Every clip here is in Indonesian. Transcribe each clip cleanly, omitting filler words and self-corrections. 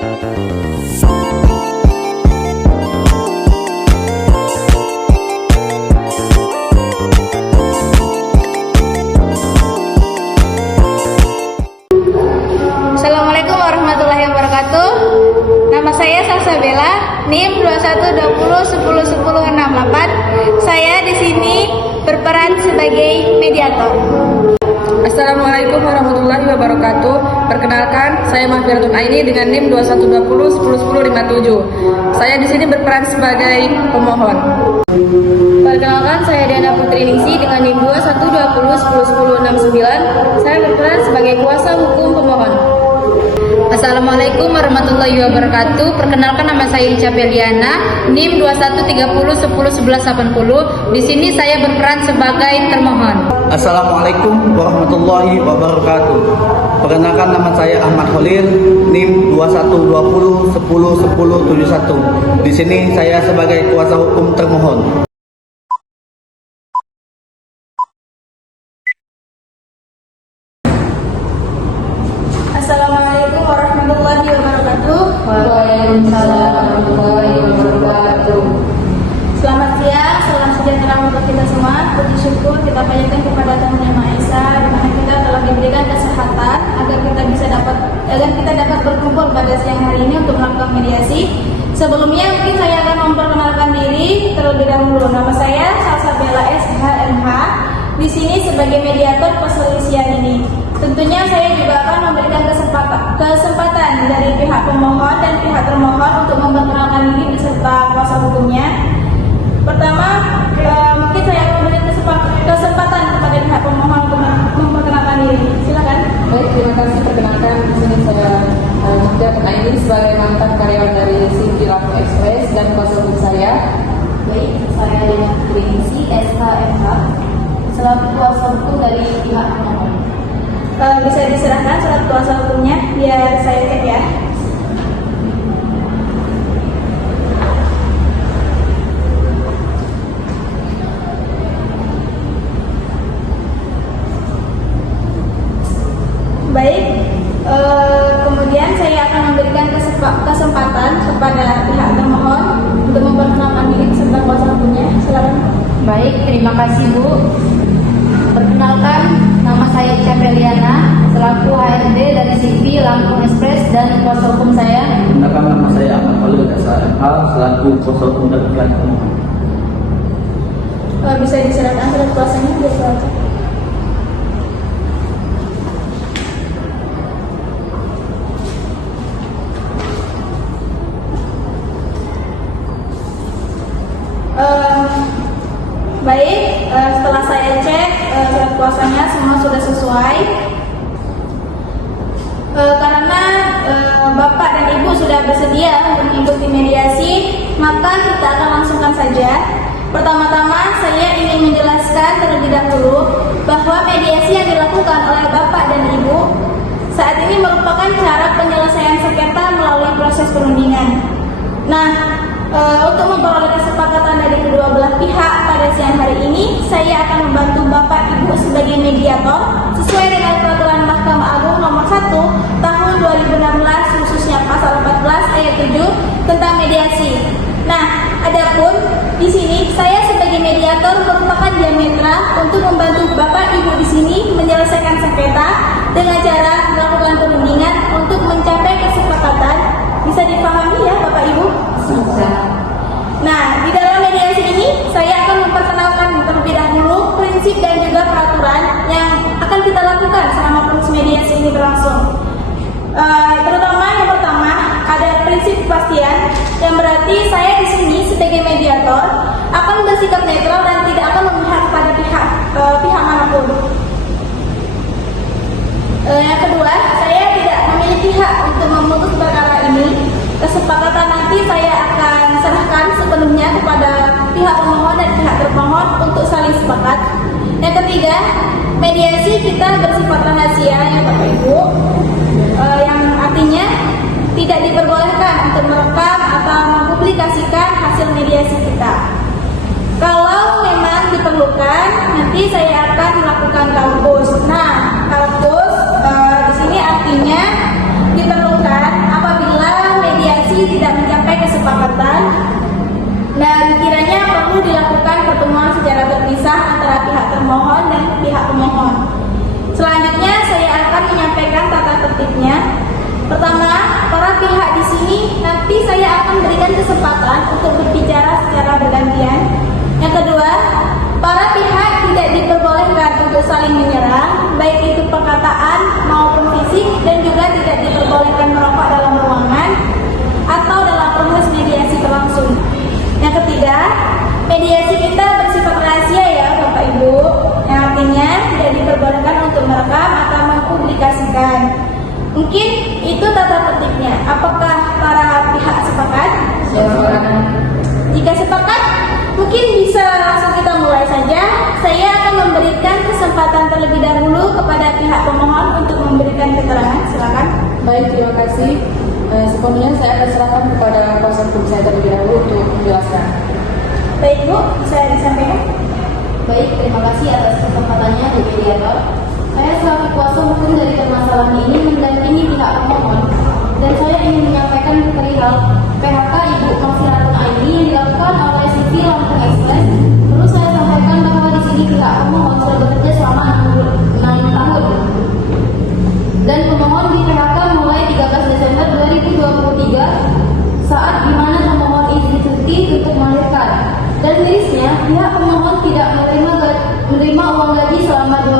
Assalamualaikum warahmatullahi wabarakatuh. Nama saya Salsabella, NIM 2120101068. Saya di sini berperan sebagai mediator. Assalamualaikum warahmatullahi wabarakatuh. Perkenalkan, saya Mahfiratun Aini dengan NIM 2120101057. Saya di sini berperan sebagai pemohon. Perkenalkan, saya Diana Putri Ningsi dengan NIM 2120101069. Saya berperan sebagai kuasa hukum pemohon. Assalamualaikum warahmatullahi wabarakatuh. Perkenalkan, nama saya Ica Peliana, NIM 2130101180. Di sini saya berperan sebagai termohon. Assalamualaikum warahmatullahi wabarakatuh. Perkenalkan, nama saya Ahmad Khalil, NIM 2120101071. Di sini saya sebagai kuasa hukum termohon. Assalamualaikum warahmatullahi wabarakatuh. Waalaikumsalam warahmatullahi wabarakatuh. Selamat siang, salam sejahtera untuk kita semua. Puji syukur kita panjatkan kepada Tuhan Yang Maha Esa, di mana kita telah diberikan kesehatan agar kita dapat berkumpul pada siang hari ini untuk melakukan mediasi. Sebelumnya mungkin saya akan memperkenalkan diri terlebih dahulu. Nama saya Salsabella SHMH. Di sini sebagai mediator perselisihan ini. Tentunya saya juga akan memberikan kesempatan dari pihak pemohon dan pihak termohon untuk memperkenalkan diri beserta kuasa hukumnya. Pertama, mungkin saya akan memberikan kesempatan kepada pihak pemohon untuk memperkenalkan diri. Silakan. Baik, terima kasih. Perkenalkan, di sini saya Mahfiratun Aini sebagai mantan karyawan dari CV Lampung Express dan kuasa hukum saya. Baik, saya Diana Putri Ningsi SHMH selaku kuasa hukum dari pihak pemohon. Bisa diserahkan surat kuasa hukumnya biar saya cek ya. Baik, kemudian saya akan memberikan kesempatan kepada pihak termohon untuk memperkenalkan diri beserta kuasa hukumnya. Silakan. Baik, terima kasih Bu. Perkenalkan, nama saya Ica Peliana, selaku HRD dari CV Lampung Express dan kuasa hukum saya. Perkenalkan, nama saya Ahmad Khalil SHMH, selaku kuasa hukum dan pihak termohon. Bisa diserahkan surat kuasanya biar saya cek. Baik, setelah saya cek surat kuasanya semua sudah sesuai. Karena Bapak dan Ibu sudah bersedia untuk mengikuti mediasi, maka kita akan langsungkan saja. Pertama-tama saya ingin menjelaskan terlebih dahulu bahwa mediasi yang dilakukan oleh Bapak dan Ibu saat ini merupakan cara penyelesaian sengketa melalui proses perundingan. Nah, untuk memperoleh kesepakatan dari kedua belah pihak pada siang hari ini, saya akan membantu Bapak Ibu sebagai mediator sesuai dengan peraturan Mahkamah Agung nomor 1 tahun 2016 khususnya pasal 14 ayat 7 tentang mediasi. Nah, adapun di sini saya sebagai mediator merupakan diamitra untuk membantu Bapak Ibu di sini menyelesaikan sengketa dengan cara melakukan perundingan untuk mencapai kesepakatan. Bisa dipahami ya Bapak Ibu? Nah, di dalam mediasi ini saya akan memperkenalkan terlebih dahulu prinsip dan juga peraturan yang akan kita lakukan selama proses mediasi ini berlangsung. Terutama yang pertama ada prinsip kepastian, yang berarti saya di sini sebagai mediator akan bersikap netral dan tidak akan memihak pada pihak manapun. Yang kedua, saya tidak memiliki hak untuk memutus perkara ini. Kesepakatan nanti saya akan serahkan sepenuhnya kepada pihak pemohon dan pihak termohon untuk saling sepakat. Yang ketiga, mediasi kita bersifat rahasia ya Bapak Ibu, yang artinya tidak diperbolehkan untuk merekam atau mempublikasikan hasil mediasi kita. Kalau memang diperlukan, nanti saya akan melakukan kampus. Nah, kampus di sini artinya diperlukan apabila merekam atau mempublikasikan. Mungkin itu tata tertibnya. Apakah para pihak sepakat? Jika sepakat, mungkin bisa langsung kita mulai saja. Saya akan memberikan kesempatan terlebih dahulu kepada pihak pemohon untuk memberikan keterangan. Silakan. Baik, terima kasih. Sepenuhnya saya akan serahkan kepada kuasa hukum saya terlebih dahulu untuk menjelaskan. Baik Bu, bisa disampaikan? Baik, terima kasih atas kesempatannya Bu Mediator. Saya selaku kuasa hukum dari permasalahan ini mendampingi pihak pemohon dan saya ingin menyampaikan perihal PHK Ibu Mafiratun Aini yang dilakukan oleh CV Lampung Express. Perlu saya sampaikan bahwa di sini pihak pemohon sudah bekerja selama 6 tahun dan pemohon di PHK mulai 13 Desember 2023 saat di mana pemohon izin cuti untuk melahirkan. Dan mirisnya pihak pemohon tidak menerima uang gaji selama 2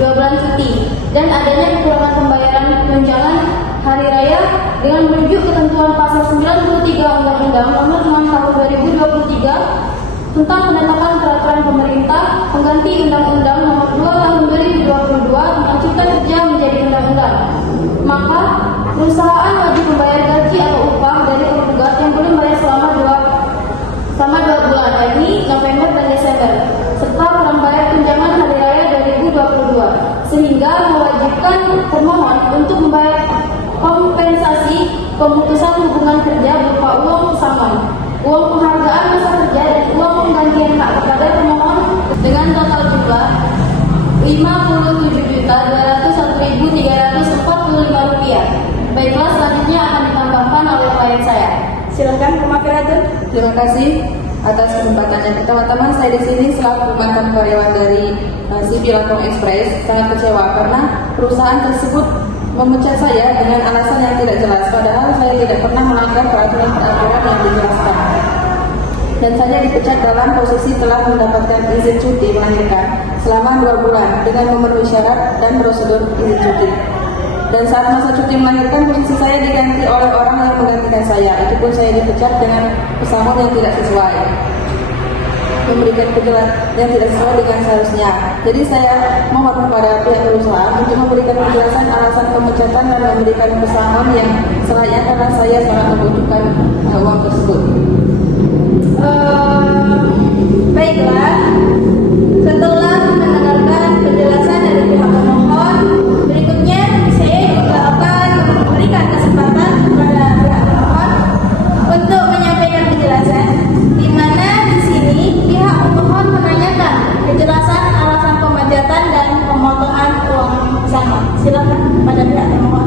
bulan cuti dan adanya kekurangan pembayaran tunjangan hari raya dengan merujuk ketentuan pasal 93 Undang-Undang Nomor 6 Tahun 2023 tentang penetapan peraturan pemerintah pengganti Undang-Undang Nomor 2 Tahun 2022 tentang Cipta Kerja menjadi undang-undang. Maka perusahaan wajib membayar gaji atau upah dari penggugat yang belum bayar selama 2 bulan, yakni November dan Desember, serta kurang bayar tunjangan hari raya 2022, sehingga mewajibkan pemohon untuk membayar kompensasi pemutusan hubungan kerja berupa uang pesangon, uang penghargaan masa kerja, dan uang penggantian hak kepada pemohon dengan total jumlah Rp57.201.345. Baiklah, selanjutnya akan ditambahkan oleh klien saya. Silakan, Bu Mafiratun. Terima kasih atas kesempatannya. Pertama-tama saya di sini selaku mantan karyawan dari CV Lampung Express sangat kecewa karena perusahaan tersebut memecat saya dengan alasan yang tidak jelas, padahal saya tidak pernah melanggar peraturan-peraturan yang dijelaskan. Dan saya dipecat dalam posisi telah mendapatkan izin cuti melahirkan selama 2 bulan dengan memenuhi syarat dan prosedur izin cuti. Dan saat masa cuti melahirkan, posisi saya diganti oleh orang yang menggantikan saya. Itu pun saya dipecat dengan pesangon yang tidak sesuai, memberikan penjelasan yang tidak sesuai dengan seharusnya. Jadi saya mohon kepada pihak perusahaan untuk memberikan penjelasan alasan pemecatan dan memberikan pesangon yang selayaknya karena saya sangat membutuhkan uang tersebut. Baiklah, setelah mendengarkan penjelasan dari pihak pemohon, berikutnya saya juga akan memberikan kesempatan kepada pihak pemohon untuk menyampaikan penjelasan, di mana di sini pihak pemohon menanyakan kejelasan alasan pemecatan dan pemotongan uang pesangon. Silakan pada pihak pemohon.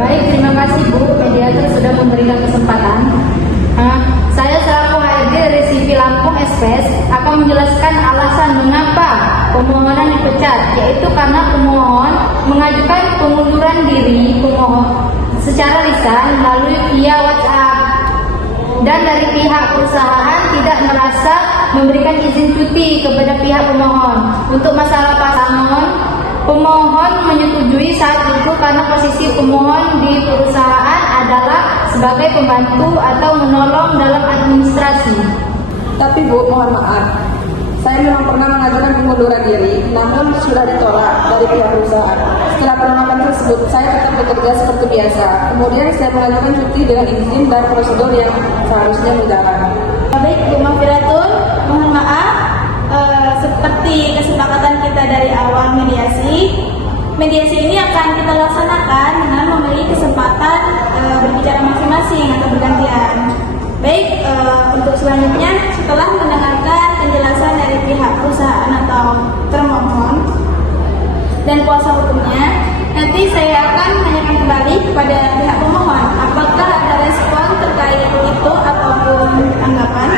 Baik, terima kasih Bu Mediator sudah memberikan kesempatan. Saya selaku HRD dari CV Lampung Express akan menjelaskan alasan mengapa pemohonan dipecat, yaitu karena pemohon mengajukan pengunduran diri pemohon secara lisan melalui via WhatsApp, dan dari pihak perusahaan tidak merasa memberikan izin cuti kepada pihak pemohon. Untuk masalah pesangon, pemohon menyetujui saat itu karena posisi pemohon di perusahaan adalah sebagai pembantu atau menolong dalam administrasi. Tapi Bu, mohon maaf, saya memang pernah mengajukan pengunduran diri, namun sudah ditolak dari pihak perusahaan. Setelah penolakan tersebut, saya tetap bekerja seperti biasa. Kemudian saya mengajukan cuti dengan izin dan prosedur yang seharusnya berjalan. Baik, Bu Mafiratun, mohon maaf, seperti kesepakatan kita dari awal mediasi ini akan kita laksanakan dengan memberi kesempatan berbicara masing-masing atau bergantian. Baik, untuk selanjutnya setelah mendengarkan penjelasan dari pihak perusahaan atau termohon dan kuasa hukumnya, nanti saya akan menanyakan kembali kepada pihak pemohon apakah ada respon terkait itu ataupun tanggapan.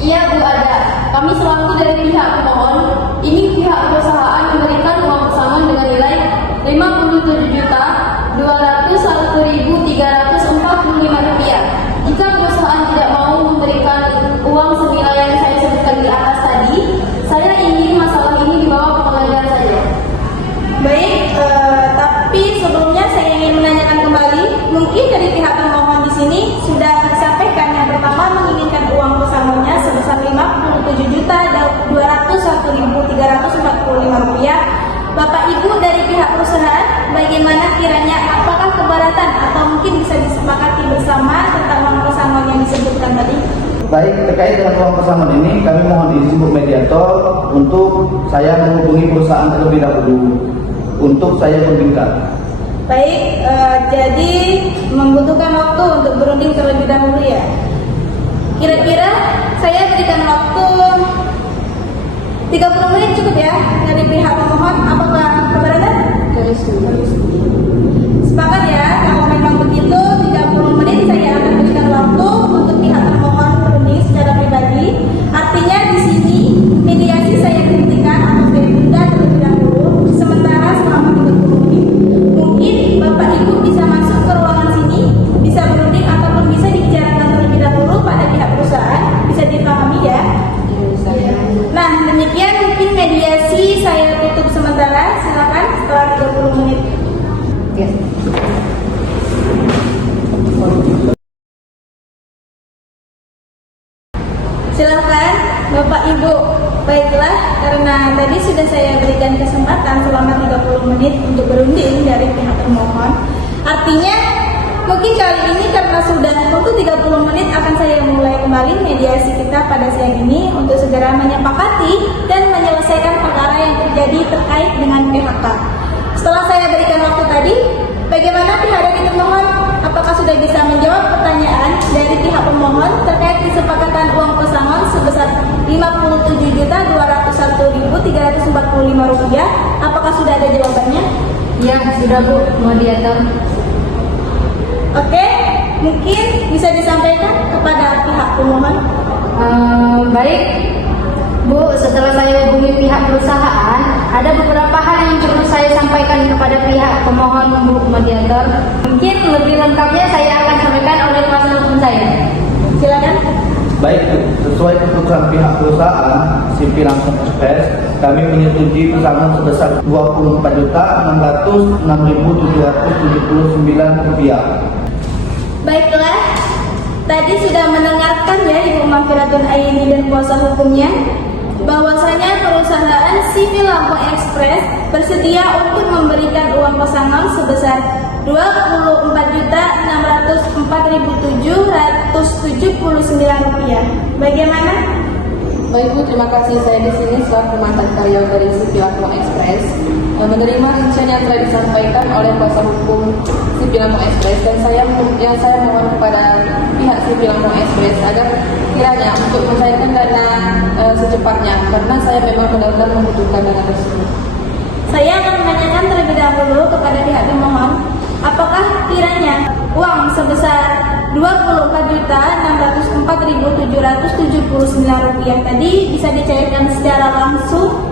Iya Bu, ada. Kami selaku dari pihak pemohon, ini pihak perusahaan memberikan uang pesangon dengan nilai Rp57.201.345. Jika perusahaan tidak mau memberikan uang senilai yang saya sebutkan di atas tadi, saya ingin masalah ini dibawa ke pengadilan saja. Baik, tapi sebelumnya saya ingin menanyakan kembali, mungkin dari pihak pemohon di sini sudah disampaikan yang pertama menginginkan uang pesangonnya sebesar Rp57.201.345. keberatan atau mungkin bisa disepakati bersama tentang uang pesangon yang disebutkan tadi? Baik, terkait dengan uang pesangon ini, kami mohon izin Bu Mediator untuk saya menghubungi perusahaan terlebih dahulu untuk saya berbincang. Baik, jadi membutuhkan waktu untuk berunding terlebih dahulu ya. Kira-kira saya berikan waktu 30 menit cukup ya dari pihak pemohon. Apakah keberatan? Sepakat ya, kalau memang begitu 30 menit saya akan berikan waktu untuk pihak termohon berunding secara pribadi. Artinya di sini mediasi saya hentikan atau saya tunda terlebih dahulu sementara selama 30 menit. Mungkin Bapak Ibu bisa masuk ke ruangan sini, bisa berunding ataupun bisa dibicarakan terlebih dahulu pada pihak perusahaan. Bisa dipahami ya? Nah, demikian mungkin mediasi saya tutup sementara. Silakan setelah 30 menit. Silakan Bapak Ibu. Baiklah, karena tadi sudah saya berikan kesempatan selama 30 menit untuk berunding dari pihak termohon. Artinya mungkin kali ini karena sudah waktu 30 menit akan saya mulai kembali mediasi kita pada siang ini untuk segera menyepakati dan menyelesaikan perkara yang terjadi terkait dengan PHK. Setelah saya berikan waktu tadi, bagaimana pihak dari termohon? Apakah sudah bisa menjawab pertanyaan dari pihak pemohon terkait kesepakatan uang pesangon sebesar Rp51.201.345? Apakah sudah ada jawabannya? Ya, sudah Bu, Mediator. Oke, mungkin bisa disampaikan kepada pihak pemohon. Baik, Bu, setelah saya hubungi pihak perusahaan, ada beberapa hal yang perlu saya sampaikan kepada pihak pemohon, Bu Mediator. Mungkin lebih lengkapnya saya akan sampaikan oleh kuasa hukum saya. Silakan. Baik, sesuai keputusan pihak perusahaan CV Langsung Express, kami menyetujui pesangon sebesar Rp24.006.779. Baiklah, tadi sudah mendengarkan ya Ibu Mafiratun Aini dan kuasa hukumnya bahwasanya perusahaan CV Lampung Express bersedia untuk memberikan uang pesangon sebesar Rp24.004.779. Bagaimana? Baik Bu, terima kasih. Saya di sini selaku mantan karyawan dari CV Lampung Express menerima rincian yang telah disampaikan oleh kuasa hukum CV Lampung Express dan saya mohon kepada pihak CV Lampung Express agar kiranya untuk mencairkan dana secepatnya karena saya memang benar-benar membutuhkan dana tersebut. Saya akan menanyakan terlebih dahulu kepada pihak pemohon, apakah kiranya uang sebesar Rp24.004.779 tadi bisa dicairkan secara langsung?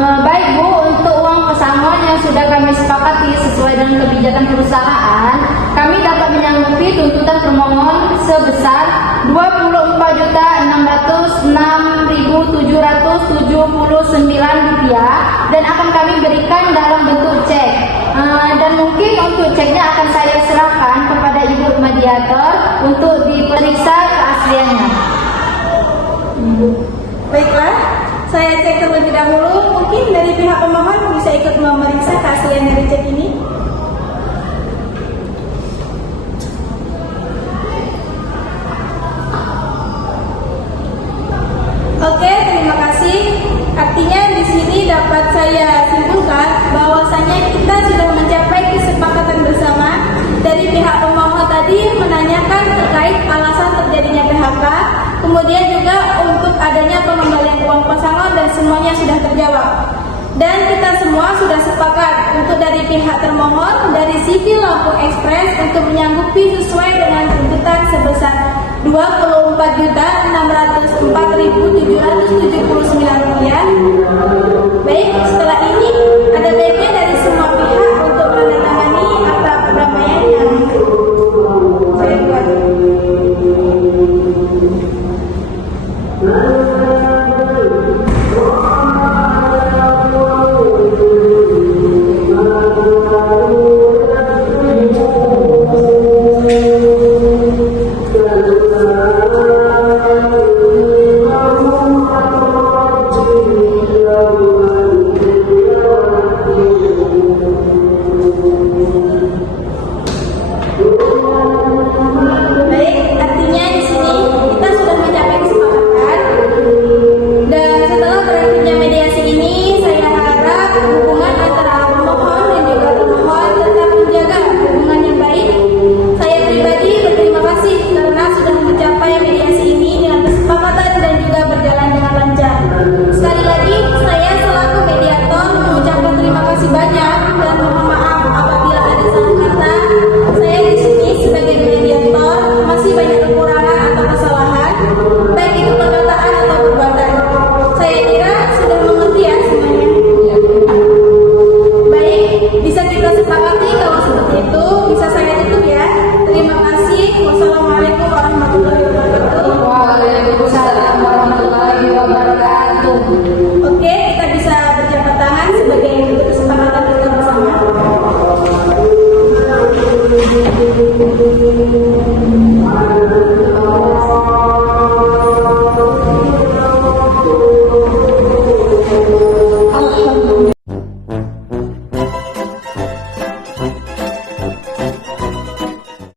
Baik Bu, untuk uang pesangon yang sudah kami sepakati sesuai dengan kebijakan perusahaan, kami dapat menyanggupi tuntutan termohon sebesar Rp26.606.779 dan akan kami berikan dalam bentuk cek. Dan mungkin untuk ceknya akan saya serahkan kepada Ibu Mediator untuk diperiksa keasliannya. Baiklah, saya cek terlebih dahulu. Mungkin dari pihak pemohon bisa ikut memeriksa keaslian dari cek ini. Oke, terima kasih. Artinya di sini dapat saya simpulkan bahwasanya kita sudah mencapai kesepakatan bersama. Dari pihak pemohon tadi menanyakan terkait alasan terjadinya PHK, kemudian juga untuk adanya pengembalian uang pesangon dan semuanya sudah terjawab. Dan kita semua sudah sepakat untuk dari pihak termohon dari CV Lampung Express untuk menyanggupi sesuai dengan tuntutan sebesar Rp24.004.779. Baik, setelah ini ada baiknya dari semua pihak untuk menandatangani akta perdamaian yang saya buat.